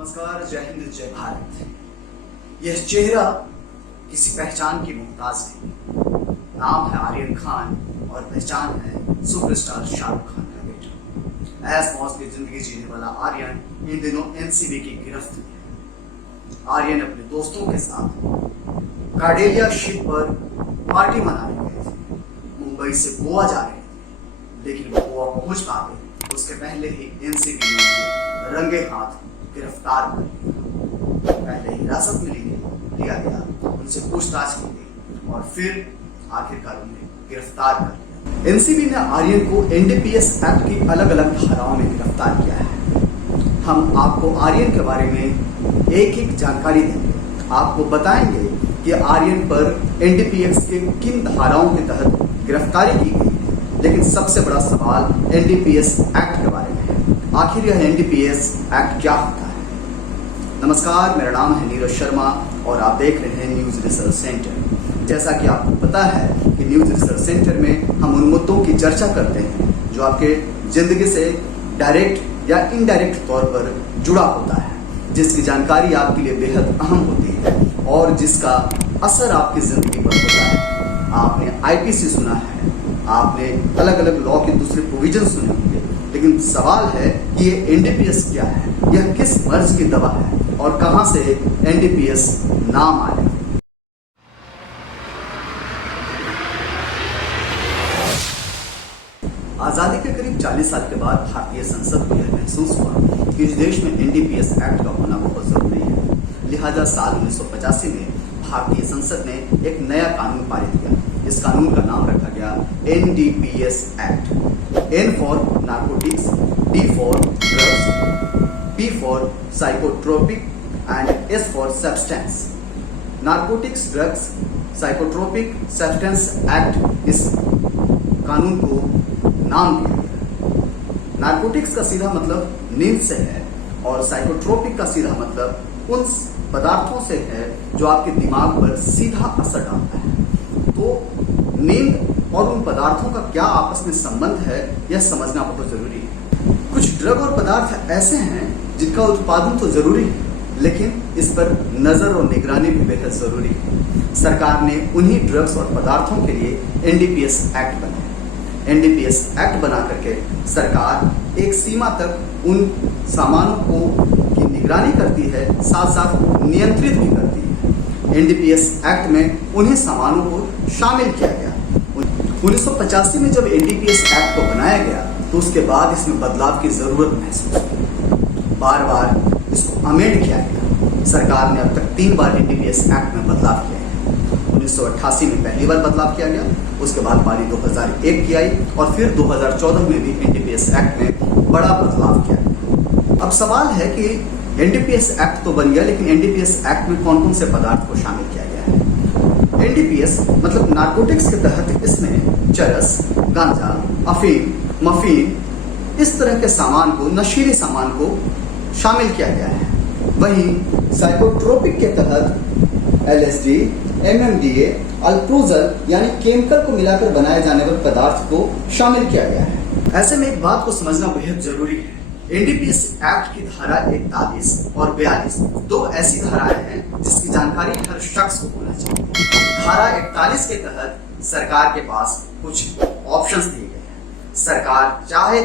नमस्कार, जय हिंद, जय भारत। यह चेहरा किसी पहचान की मोहताज नहीं। नाम है आर्यन खान और पहचान है सुपरस्टार शाहरुख खान का बेटा। ऐस मौज की जिंदगी जीने वाला आर्यन इन दिनों एनसीबी की गिरफ्त में है। आर्यन अपने दोस्तों के साथ कार्डेलिया शिप पर पार्टी मनाने गए थे। मुंबई से गोवा जा रहे थे, लेकिन वो गोवा पहुंच पाए उसके पहले ही एनसीबी ने उन्हें रंगे हाथ गिरफ्तार कर लिया। पहले हिरासत में लिया गया, उनसे पूछताछ की गई और फिर आखिरकार उन्हें गिरफ्तार कर लिया। एनसीबी ने आर्यन को एनडीपीएस एक्ट की अलग अलग धाराओं में गिरफ्तार किया है। हम आपको आर्यन के बारे में एक एक जानकारी देंगे। आपको बताएंगे कि आर्यन पर एनडीपीएस के किन धाराओं के तहत गिरफ्तारी की गई। लेकिन सबसे बड़ा सवाल एनडीपीएस एक्ट के बारे में है। आखिर यह एनडीपीएस एक्ट क्या होता है? नमस्कार, मेरा नाम है नीरज शर्मा और आप देख रहे हैं न्यूज रिसर्च सेंटर। जैसा कि आपको पता है कि न्यूज रिसर्च सेंटर में हम उन मुद्दों की चर्चा करते हैं जो आपके जिंदगी से डायरेक्ट या इनडायरेक्ट तौर पर जुड़ा होता है, जिसकी जानकारी आपके लिए बेहद अहम होती है और जिसका असर आपकी जिंदगी पर होता है। आपने आईपीसी सुना है, आपने अलग अलग लॉ के दूसरे प्रोविजन सुने होंगे, लेकिन सवाल है कि ये एनडीपीएस क्या है, यह किस मर्ज की दवा है और कहां से एनडीपीएस नाम आया। आजादी के करीब 40 साल के बाद भारतीय संसद को यह महसूस हुआ कि इस देश में एनडीपीएस एक्ट का होना बहुत जरूरी है। लिहाजा साल 1985 में भारतीय संसद ने एक नया कानून पारित किया। इस कानून का नाम रखा गया NDPS act. N for narcotics, D for drugs, P for psychotropic and S for substance. Narcotics, drugs, psychotropic substance act इस कानून को नाम दिया गया। नार्कोटिक्स का सीधा मतलब नींद से है और साइकोट्रोपिक का सीधा मतलब उन पदार्थों से है जो आपके दिमाग पर सीधा असर डालता है। तो नींद और उन पदार्थों का क्या आपस में संबंध है, यह समझना बहुत जरूरी है। कुछ ड्रग और पदार्थ ऐसे हैं जिनका उत्पादन तो जरूरी है, लेकिन इस पर नजर और निगरानी भी बेहद जरूरी है। सरकार ने उन्हीं ड्रग्स और पदार्थों के लिए एनडीपीएस एक्ट बनाया। एनडीपीएस एक्ट बना करके सरकार एक सीमा तक उन सामानों को की निगरानी करती है, साथ साथ नियंत्रित भी करती है। एनडीपीएस एक्ट में उन्हीं सामानों को शामिल किया गया। 1985 में जब एनडीपीएस एक्ट को बनाया गया तो उसके बाद इसमें बदलाव की जरूरत महसूस हुई। बार बार इसको अमेंड किया गया। सरकार ने अब तक 3 बार एनडीपीएस एक्ट में बदलाव किया है। 1988 में पहली बार बदलाव किया गया, उसके बाद बारी 2001 की आई और फिर 2014 में भी एनडीपीएस एक्ट में बड़ा बदलाव किया गया। अब सवाल है कि एनडीपीएस एक्ट तो बन गया, लेकिन एनडीपीएस एक्ट में कौन कौन से पदार्थ को शामिल किया गया है? एनडीपीएस मतलब नार्कोटिक्स के तहत इसमें चरस, गांजा, अफीम, मफीन, इस तरह के सामान को, नशीले सामान को शामिल किया गया है। वहीं साइकोट्रोपिक के तहत एलएसडी, एमएमडीए, अल्प्रोजल यानी केमिकल को मिलाकर बनाए जाने वाले पदार्थ को शामिल किया गया है। ऐसे में एक बात को समझना बेहद जरूरी है। एनडीपीएस एक्ट की धारा 41 और 42 दो ऐसी धाराएं हैं जिसकी जानकारी हर शख्स को होना चाहिए। धारा 41 के तहत सरकार के पास कुछ ऑप्शंस दिए गए हैं। सरकार चाहे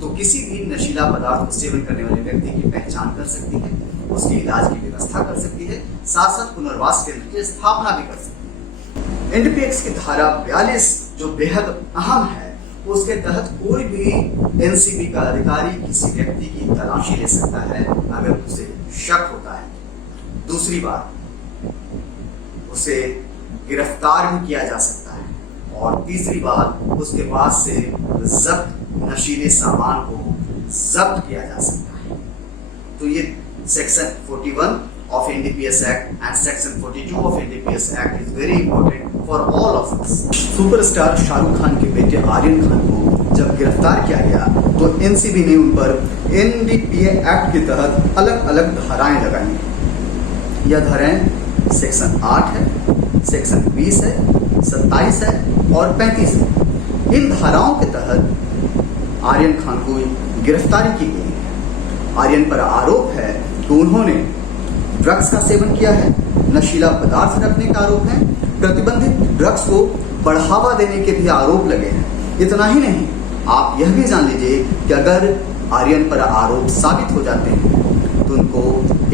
तो किसी भी नशीला पदार्थ को सेवन करने वाले व्यक्ति की पहचान कर सकती है, उसके इलाज की व्यवस्था कर सकती है, साथ साथ पुनर्वास केंद्र की स्थापना भी कर सकती है। एनडीपीएस की धारा 42 जो बेहद अहम है, उसके तहत कोई भी एनसीबी का अधिकारी किसी व्यक्ति की तलाशी ले सकता है अगर उसे शक होता है। दूसरी बात, उसे गिरफ्तार भी किया जा सकता है और तीसरी बात, उसके पास से जब्त नशीले सामान को जब्त किया जा सकता है। तो ये section 41 of NDPS Act and section 42 of NDPS Act is very important for all of us. Superstar Shahrukh Khan के बेटे आर्यन खान को जब गिरफ्तार किया गया तो एनसीबी ने उन पर एनडीपीए एक्ट के तहत अलग अलग धाराएं लगाई। यह धाराएं सेक्शन 8 है, सेक्शन 20 है, 27 है और 35 है। इन धाराओं के तहत आर्यन खान को गिरफ्तारी की गई है। आर्यन पर आरोप है कि उन्होंने ड्रग्स का सेवन किया है, नशीला पदार्थ रखने का आरोप है, प्रतिबंधित ड्रग्स को बढ़ावा देने के भी आरोप लगे हैं। इतना ही नहीं, आप यह भी जान लीजिए कि अगर आर्यन पर आरोप साबित हो जाते हैं तो उनको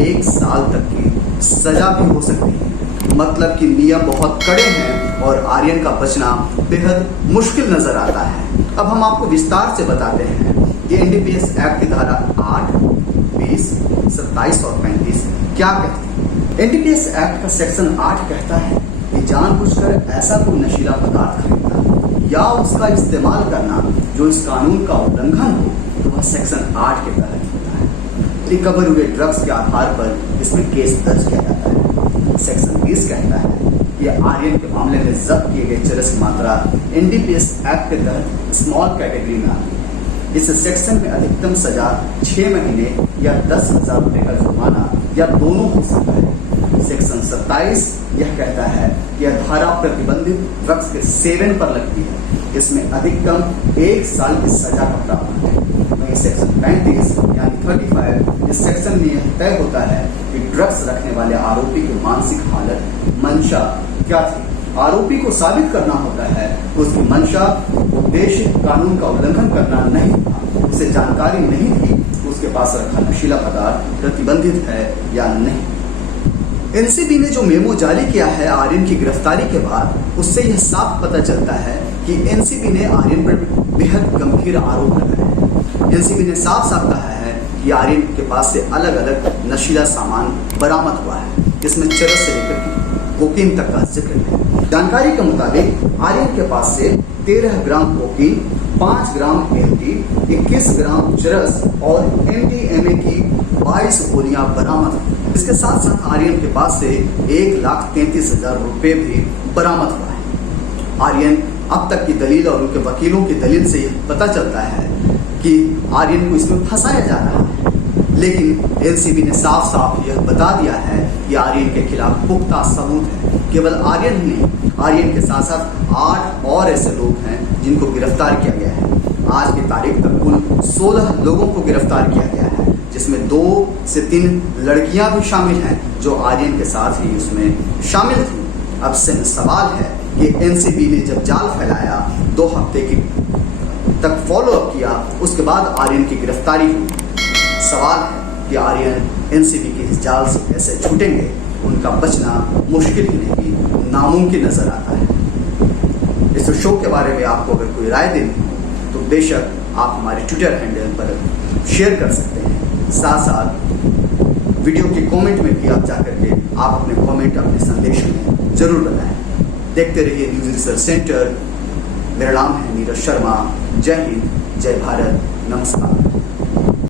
1 साल तक की सजा भी हो सकती है। मतलब कि नियम बहुत कड़े हैं और आर्यन का बचना बेहद मुश्किल नजर आता है। अब हम आपको विस्तार से बताते हैं कि एनडीपीएस एक्ट की धारा 8, 20, 27 और 35 क्या कहती है। एनडीपीएस एक्ट का सेक्शन 8 कहता है कि जानबूझकर ऐसा कोई नशीला पदार्थ खरीदना या उसका इस्तेमाल करना जो इस कानून का उल्लंघन हो तो वह सेक्शन 8 के तहत होता है। रिकवर हुए ड्रग्स के आधार पर इसमें केस दर्ज किया जाता है। सेक्शन 20 कहता है कि आर्यन के मामले में जब्त किए गए चरस की मात्रा एनडीपीएस एक्ट के तहत स्मॉल कैटेगरी में आती है। इस सेक्शन में अधिकतम सजा 6 महीने या 10,000 रुपए का जुर्माना या दोनों हो सकता है। सेक्शन 27 यह कहता है कि यह धारा प्रतिबंधित ड्रग्स के सेवन पर लगती है। इसमें अधिकतम 1 साल की सजा का प्रावधान है। वहीं सेक्शन 35 यानी 35 इस सेक्शन में यह तय होता है कि ड्रग्स रखने वाले आरोपी की मानसिक हालत, मंशा क्या थी। आरोपी को साबित करना होता है उसकी मंशा उद्देश्य कानून का उल्लंघन करना नहीं था, उसे जानकारी नहीं थी कि उसके पास रखा नशीला पदार्थ प्रतिबंधित है या नहीं। एनसीबी ने जो मेमो जारी किया है आर्यन की गिरफ्तारी के बाद, उससे यह साफ पता चलता है कि एनसीबी ने आर्यन पर बेहद गंभीर आरोप लगाए हैं। एनसीबी ने साफ साफ कहा है कि आर्यन के पास से अलग अलग नशीला सामान बरामद हुआ है, जिसमें चरस से लेकर कोकीन तक का जिक्र है। जानकारी के मुताबिक आर्यन के पास से 13 ग्राम कोकीन, 5 ग्राम एमडी, 21 ग्राम चरस और एमडीएमए की 22 गोलियां बरामद हुई। इसके साथ साथ आर्यन के पास से 1,33,000 रुपए भी बरामद हुआ है। आर्यन अब तक की दलील और उनके वकीलों की दलील से यह पता चलता है कि आर्यन को इसमें फंसाया जा रहा है, लेकिन एनसीबी ने साफ साफ यह बता दिया है कि आर्यन के खिलाफ पुख्ता सबूत है। केवल आर्यन ही नहीं, आर्यन के साथ साथ 8 और ऐसे लोग हैं जिनको गिरफ्तार किया गया है। आज की तारीख तक कुल 16 लोगों को गिरफ्तार किया गया है, जिसमें 2 से 3 लड़कियां भी शामिल हैं जो आर्यन के साथ ही उसमें शामिल थी। अब से सवाल है कि एनसीबी ने जब जाल फैलाया, 2 हफ्ते की तक फॉलो अप किया, उसके बाद आर्यन की गिरफ्तारी हुई। सवाल है कि आर्यन एनसीबी के इस जाल से कैसे छूटेंगे। उनका बचना मुश्किल ही नहीं, नामुमकिन नजर आता है। इस शो के बारे में आपको अगर कोई राय देनी हो तो बेशक आप हमारे ट्विटर हैंडल पर शेयर कर सकते हैं। साथ साथ वीडियो के कमेंट में भी आप जाकर के आप अपने कमेंट, अपने संदेश में जरूर बताएं। देखते रहिए न्यूज रिसर्च सेंटर। मेरा नाम है नीरज शर्मा। जय हिंद, जय भारत, नमस्कार।